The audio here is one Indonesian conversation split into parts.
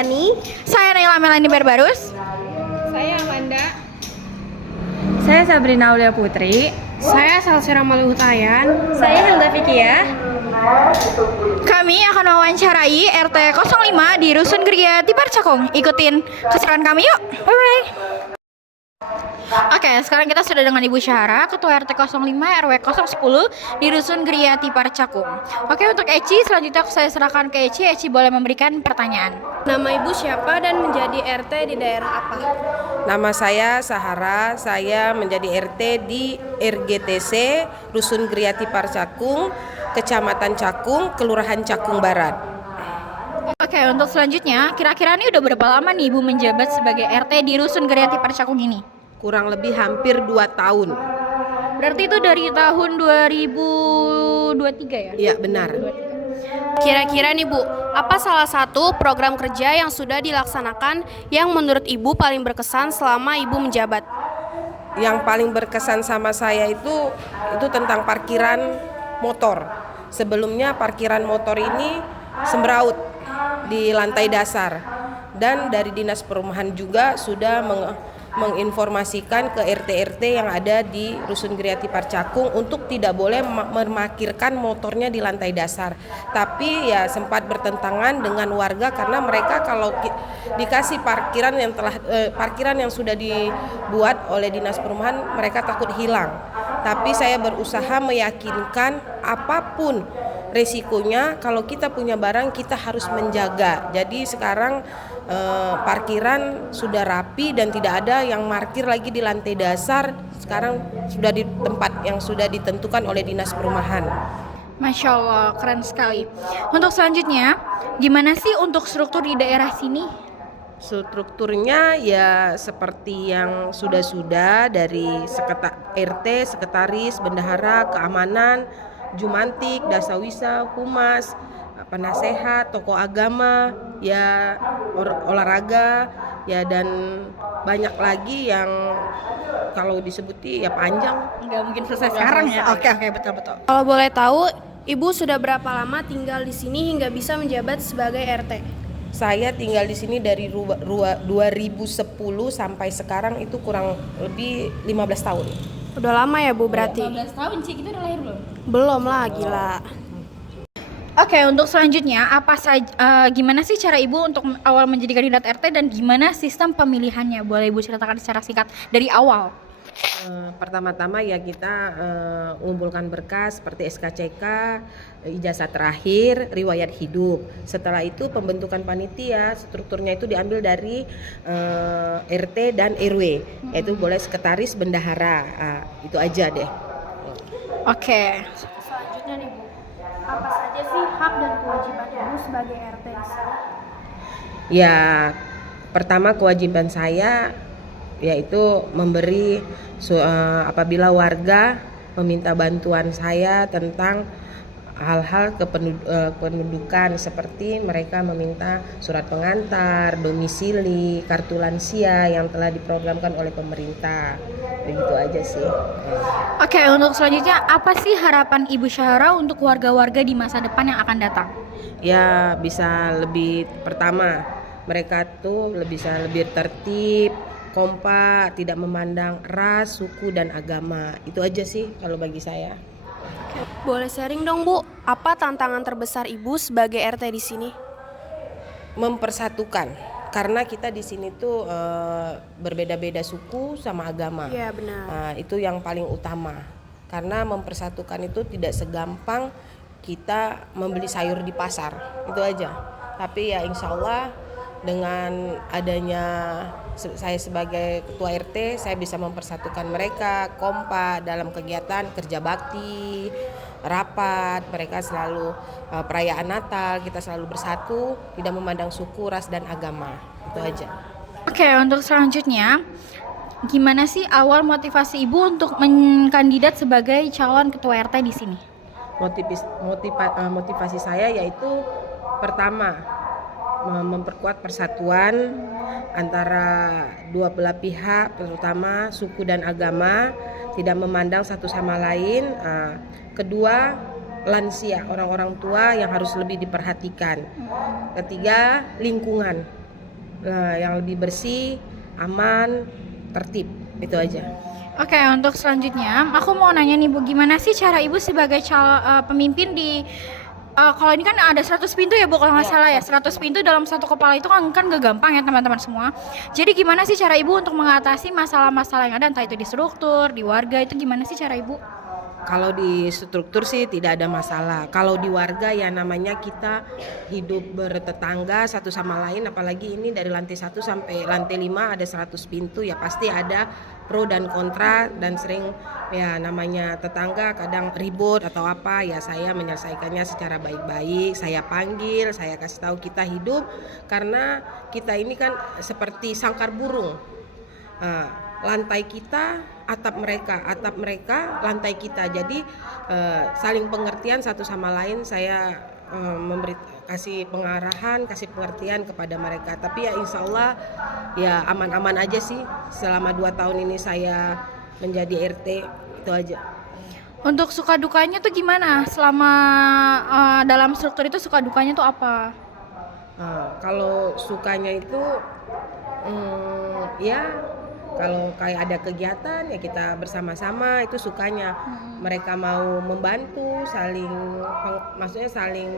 Suryani. Saya Naila Melani Barbarus. Saya Amanda. Saya Sabrina Aulia Putri. Saya Salsera Maluhutayan. Saya Hilda Fikia. Kami akan mewawancarai RT 05 di Rusun Geria Tipar Cakung. Ikutin keseruan kami yuk. Bye. Oke, sekarang kita sudah dengan Ibu Syahara, Ketua RT 05 RW 010 di Rusun Geria Tipar Cakung. Oke, untuk Eci, selanjutnya saya serahkan ke Eci. Eci boleh memberikan pertanyaan. Nama Ibu siapa dan menjadi RT di daerah apa? Nama saya Sahara, saya menjadi RT di RGTC Rusun Geria Tipar Cakung, Kecamatan Cakung, Kelurahan Cakung Barat. Oke, untuk selanjutnya, kira-kira ini udah berapa lama nih Ibu menjabat sebagai RT di Rusun Geria Tipar Cakung ini? Kurang lebih hampir 2 tahun. Berarti itu dari tahun 2023 ya? Iya, benar. Kira-kira nih Bu, apa salah satu program kerja yang sudah dilaksanakan yang menurut Ibu paling berkesan selama Ibu menjabat? Yang paling berkesan sama saya itu tentang parkiran motor. Sebelumnya parkiran motor ini sembraut di lantai dasar. Dan dari Dinas Perumahan juga sudah menginformasikan ke RT-RT yang ada di Rusun Geria Tipar Cakung untuk tidak boleh memarkirkan motornya di lantai dasar. Tapi ya sempat bertentangan dengan warga karena mereka kalau dikasih parkiran yang sudah dibuat oleh Dinas Perumahan, mereka takut hilang. Tapi saya berusaha meyakinkan apapun resikonya, kalau kita punya barang kita harus menjaga. Jadi sekarang parkiran sudah rapi dan tidak ada yang parkir lagi di lantai dasar. Sekarang sudah di tempat yang sudah ditentukan oleh Dinas Perumahan. Masya Allah, keren sekali. Untuk selanjutnya, gimana sih untuk struktur di daerah sini? Strukturnya ya seperti yang sudah dari RT, sekretaris, bendahara, keamanan, jumantik, dasawisa, humas, penasehat, tokoh agama, ya olahraga, ya dan banyak lagi yang kalau disebuti ya panjang. Nggak mungkin selesai sekarang ya. Oke, betul. Kalau boleh tahu, Ibu sudah berapa lama tinggal di sini hingga bisa menjabat sebagai RT? Saya tinggal di sini dari 2010 sampai sekarang itu kurang lebih 15 tahun. Udah lama ya Bu berarti? 15 tahun sih, kita udah lahir belum? Belum lah, gila. Oke, untuk selanjutnya gimana sih cara Ibu untuk awal menjadi kandidat RT dan gimana sistem pemilihannya? Boleh Ibu ceritakan secara singkat dari awal? Pertama-tama ya kita mengumpulkan berkas seperti SKCK, ijazah terakhir, riwayat hidup. Setelah itu pembentukan panitia, strukturnya itu diambil dari RT dan RW, yaitu boleh sekretaris, bendahara, itu aja deh. Oke. Selanjutnya nih Bu, apa saja sih hak dan kewajiban Ibu sebagai RT di sini? Ya, pertama kewajiban saya yaitu memberi apabila warga meminta bantuan saya tentang hal-hal kependudukan seperti mereka meminta surat pengantar, domisili, kartu lansia yang telah diprogramkan oleh pemerintah. Begitu aja sih. Oke, untuk selanjutnya apa sih harapan Ibu Syahara untuk warga-warga di masa depan yang akan datang? Ya bisa lebih, pertama mereka tuh bisa lebih tertib, kompak, tidak memandang ras, suku dan agama. Itu aja sih kalau bagi saya. Boleh sharing dong Bu, apa tantangan terbesar Ibu sebagai RT di sini? Mempersatukan, karena kita di sini tuh berbeda-beda suku sama agama. Iya benar. Itu yang paling utama. Karena mempersatukan itu tidak segampang kita membeli sayur di pasar. Itu aja. Tapi ya insya Allah dengan adanya saya sebagai ketua RT, saya bisa mempersatukan mereka, kompak dalam kegiatan kerja bakti, rapat, mereka selalu perayaan Natal, kita selalu bersatu, tidak memandang suku, ras dan agama. Itu aja. Oke, untuk selanjutnya gimana sih awal motivasi Ibu untuk menkandidat sebagai calon ketua RT di sini? Motivasi saya yaitu pertama memperkuat persatuan antara dua belah pihak, terutama suku dan agama, tidak memandang satu sama lain. Kedua, lansia, orang-orang tua yang harus lebih diperhatikan. Ketiga, lingkungan. yang lebih bersih, aman, tertib, itu aja. Oke, untuk selanjutnya aku mau nanya nih Bu, gimana sih cara Ibu sebagai pemimpin di kalau ini kan ada 100 pintu ya Bu, kalau nggak salah ya, 100 pintu dalam satu kepala itu kan gak gampang ya teman-teman semua. Jadi gimana sih cara Ibu untuk mengatasi masalah-masalah yang ada, entah itu di struktur, di warga, itu gimana sih cara Ibu? Kalau di struktur sih tidak ada masalah. Kalau di warga ya namanya kita hidup bertetangga satu sama lain, apalagi ini dari lantai 1 sampai lantai 5 ada 100 pintu, ya pasti ada pro dan kontra, dan sering ya namanya tetangga kadang ribut atau apa, ya saya menyelesaikannya secara baik-baik. Saya panggil, saya kasih tahu kita hidup karena kita ini kan seperti sangkar burung. Lantai kita, atap mereka, lantai kita. Jadi saling pengertian satu sama lain. Saya kasih pengarahan, kasih pengertian kepada mereka. Tapi ya insya Allah ya aman-aman aja sih. Selama 2 tahun ini saya menjadi RT, itu aja. Untuk suka dukanya tuh gimana? Selama dalam struktur itu suka dukanya tuh apa? Kalau sukanya itu ya kalau kayak ada kegiatan ya kita bersama-sama, itu sukanya. Mereka mau membantu, maksudnya saling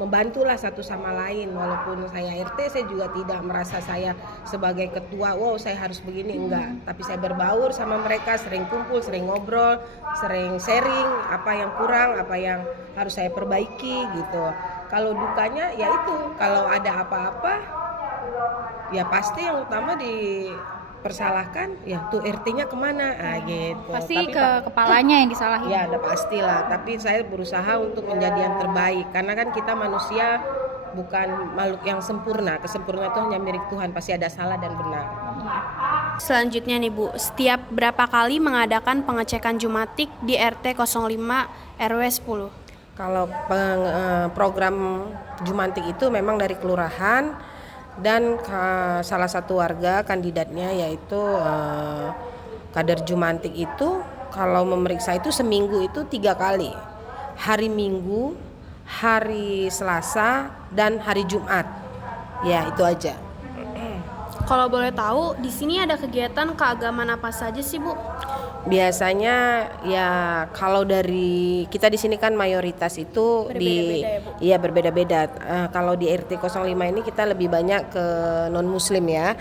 membantulah satu sama lain. Walaupun saya RT, saya juga tidak merasa saya sebagai ketua, wow saya harus begini, enggak. Tapi saya berbaur sama mereka, sering kumpul, sering ngobrol, sering sharing apa yang kurang, apa yang harus saya perbaiki gitu. Kalau dukanya ya itu, kalau ada apa-apa ya pasti yang utama dipersalahkan ya tuh RT-nya kemana, gitu. Pasti ke kepalanya yang disalahin. Ya ada pastilah, tapi saya berusaha untuk menjadi yang terbaik karena kan kita manusia bukan makhluk yang sempurna. Kesempurnaan itu hanya milik Tuhan, pasti ada salah dan benar. Selanjutnya nih Bu, setiap berapa kali mengadakan pengecekan Jumatik di RT 05 RW 10? Kalau program Jumantik itu memang dari kelurahan, dan salah satu warga kandidatnya yaitu kader Jumantik itu kalau memeriksa itu seminggu itu 3 kali, hari Minggu, hari Selasa, dan hari Jumat. Ya itu aja. Kalau boleh tahu, di sini ada kegiatan keagamaan apa saja sih Bu? Biasanya ya kalau dari kita di sini kan mayoritas itu berbeda-beda. Kalau di RT 05 ini kita lebih banyak ke non muslim ya.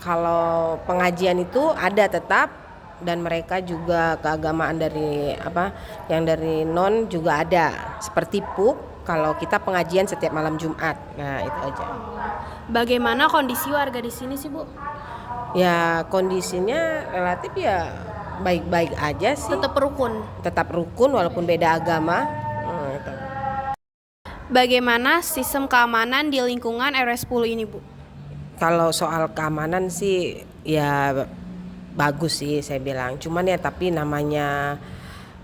Kalau pengajian itu ada tetap, dan mereka juga keagamaan dari yang dari non juga ada. Seperti PUK, kalau kita pengajian setiap malam Jumat. Nah, itu aja. Bagaimana kondisi warga di sini sih Bu? Ya kondisinya relatif ya baik-baik aja sih. Tetap rukun walaupun beda agama. Gitu. Bagaimana sistem keamanan di lingkungan RW 10 ini Bu? Kalau soal keamanan sih ya bagus sih saya bilang. Cuman ya tapi namanya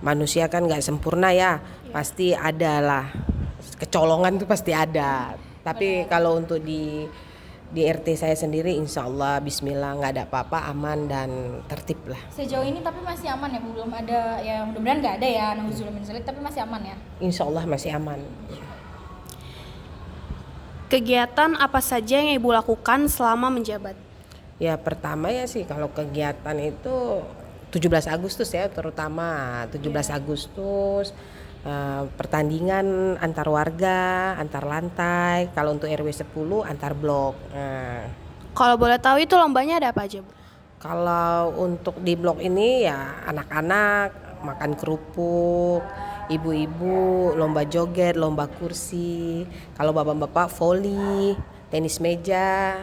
manusia kan nggak sempurna ya. Pasti ada lah. Kecolongan tuh pasti ada. Tapi kalau untuk di RT saya sendiri insya Allah bismillah nggak ada apa-apa, aman dan tertib lah. Sejauh ini tapi masih aman ya Bu? Belum ada ya, mudah-mudahan nggak ada ya nauzubillah min dzalik, tapi masih aman ya? Insya Allah masih aman. Kegiatan apa saja yang Ibu lakukan selama menjabat? Ya pertama ya sih kalau kegiatan itu 17 Agustus ya, terutama 17 Agustus pertandingan antar warga, antar lantai. Kalau untuk RW 10 antar blok. Kalau boleh tahu itu lombanya ada apa aja Bu? Kalau untuk di blok ini ya anak-anak makan kerupuk, ibu-ibu lomba joget, lomba kursi. Kalau bapak-bapak voli, tenis meja.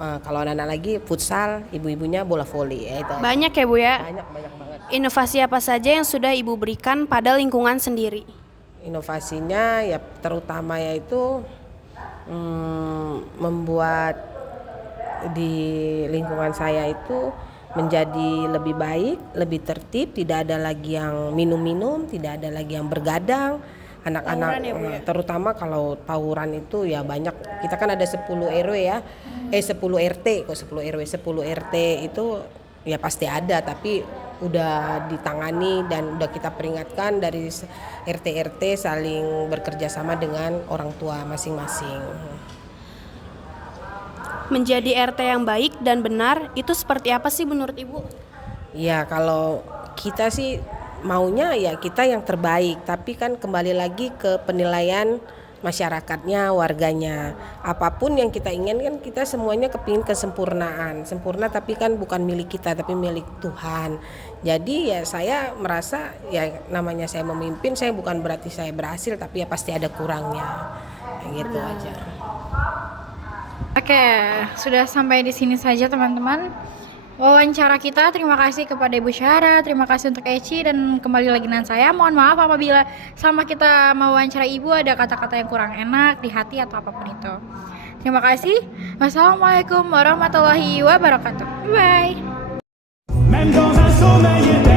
Kalau anak-anak lagi futsal, ibu-ibunya bola voli. Itu banyak ya Bu ya? Banyak banget. Inovasi apa saja yang sudah Ibu berikan pada lingkungan sendiri? Inovasinya ya terutama yaitu membuat di lingkungan saya itu menjadi lebih baik, lebih tertib, tidak ada lagi yang minum-minum, tidak ada lagi yang bergadang. Anak-anak ya, terutama kalau tawuran itu ya banyak. Kita kan ada 10 RW ya. 10 RT kok 10 RW, 10 RT itu ya pasti ada, tapi udah ditangani dan udah kita peringatkan dari RT saling bekerja sama dengan orang tua masing-masing. menjadi RT yang baik dan benar itu seperti apa sih menurut Ibu? Ya kalau kita sih maunya ya kita yang terbaik, tapi kan kembali lagi ke penilaian masyarakatnya, warganya. Apapun yang kita inginkan, kita semuanya kepingin kesempurnaan. Sempurna tapi kan bukan milik kita, tapi milik Tuhan. Jadi ya saya merasa ya namanya saya memimpin, saya bukan berarti saya berhasil, tapi ya pasti ada kurangnya. Gitu aja. Oke, sudah sampai di sini saja teman-teman wawancara kita. Terima kasih kepada Ibu Syara, terima kasih untuk Eci, dan kembali lagi dengan saya. Mohon maaf apabila selama kita mewawancara Ibu ada kata-kata yang kurang enak di hati atau apapun itu. Terima kasih. Wassalamualaikum warahmatullahi wabarakatuh. Bye. Même dans un sommeil éternel.